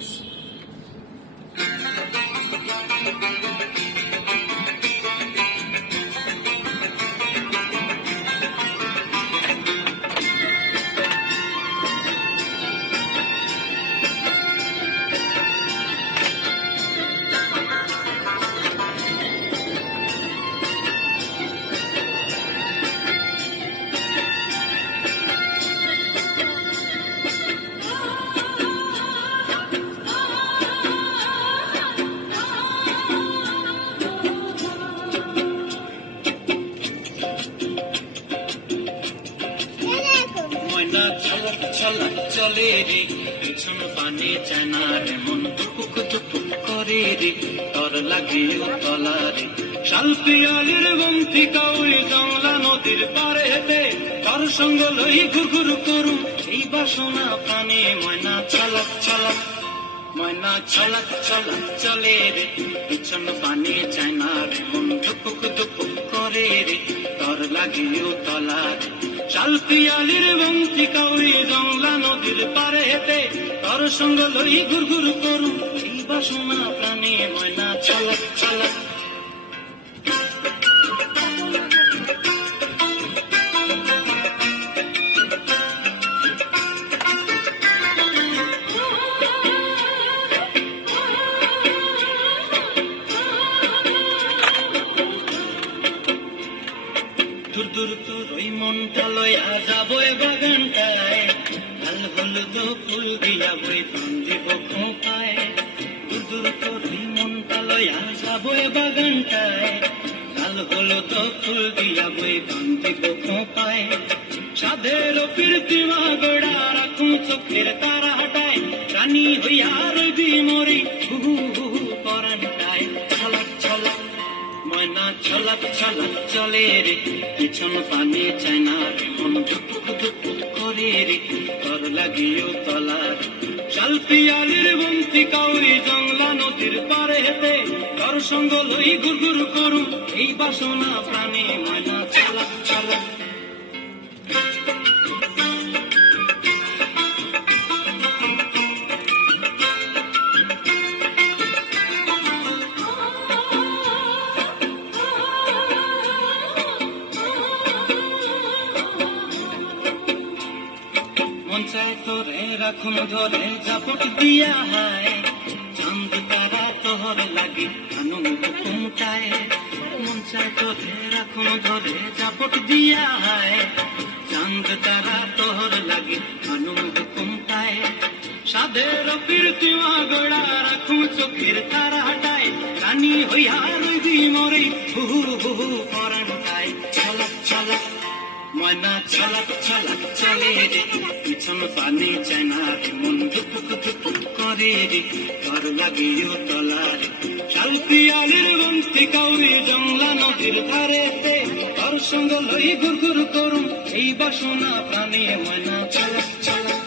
দিবস। ময়না ছলক ছলক চলে রে, পিছন পানে জানা রে, মন দুপুক দুপুক করে রে, তর লাগে তলা রে। শাল পিয়ালির বন্তি কাউরি জংলা নদীর পারে হেতে, তার সঙ্গ লই ঘুরঘুর করুম এই বাসনা প্রাণে। ময়না ছলক ছলক, ময়না ছলক ছলক চলে রে, পিছন পানে জানা রে, মন দুপুক দুপুক করে রে, তর লাগে তলা রে। শাল পিয়ালির বন্তি কাউরি জংলা নদীর পারে হেতে, তার সঙ্গ লই ঘুরঘুর করুম এই বাসনা প্রাণে। ময়না ছলক ছলক। দূর দূর তোর ওই মনটা লইয়া যাবো এ বাগানটায়, লাল হলুদ ফুল দিয়া বই প্রাণ দিব খোঁপায়। দূর দূর তোর ওই মনটা লইয়া যাবো এ বাগানটায়, লাল হলুদ ফুল দিয়া বই প্রাণ দিব খোঁপায়। সাধের কীর্তিমা গোড়া রাখুন চোখের তারা হাটায়, রানী হইয়া রবি মরি হুহু হুহু পরানটায়। ছলক ছলক, ময়না ছলক ছলক চলে রে, পিছন পানে চায়না রে, মন ধুপুক ধুপুক করে রে, তর লাগিও তলা রে। শাল পিয়ালির বন্তি কাউরি জংলা নদীর পারে হেতে, তর সঙ্গ লই ঘুরঘুর করুম এই বাসনা প্রাণে। ময়না ছলক ছলক। মন চায় তোরে রাখুন ধরে জাপট দিয়া হায়, চাঁদ তারা তোহর লাগি আনন্দ কুমটায়। মন চায় তোরে রাখুন ধরে জাপট দিয়া হায়, চাঁদ তারা তোহর লাগি আনন্দ কুমটায়। সাধের কীর্তিমা গোড়া রাখুন চোখের তারা হাটায়, রানী হইয়া রইবি মরে হুহু হুহু পরানটায়। ছলক ছলক, ময়না ছলক ছলক চলে রে, পিছন পানে চায়না রে, মন ধুপুক ধুপুক করে রে, তর লাগিও তলা রে। শাল পিয়ালির বন্তি কাউরি জংলা নদীর ধারেতে, তর সঙ্গ লই ঘুরঘুর করুম এই বাসনা প্রাণে। ময়না ছলক ছলক।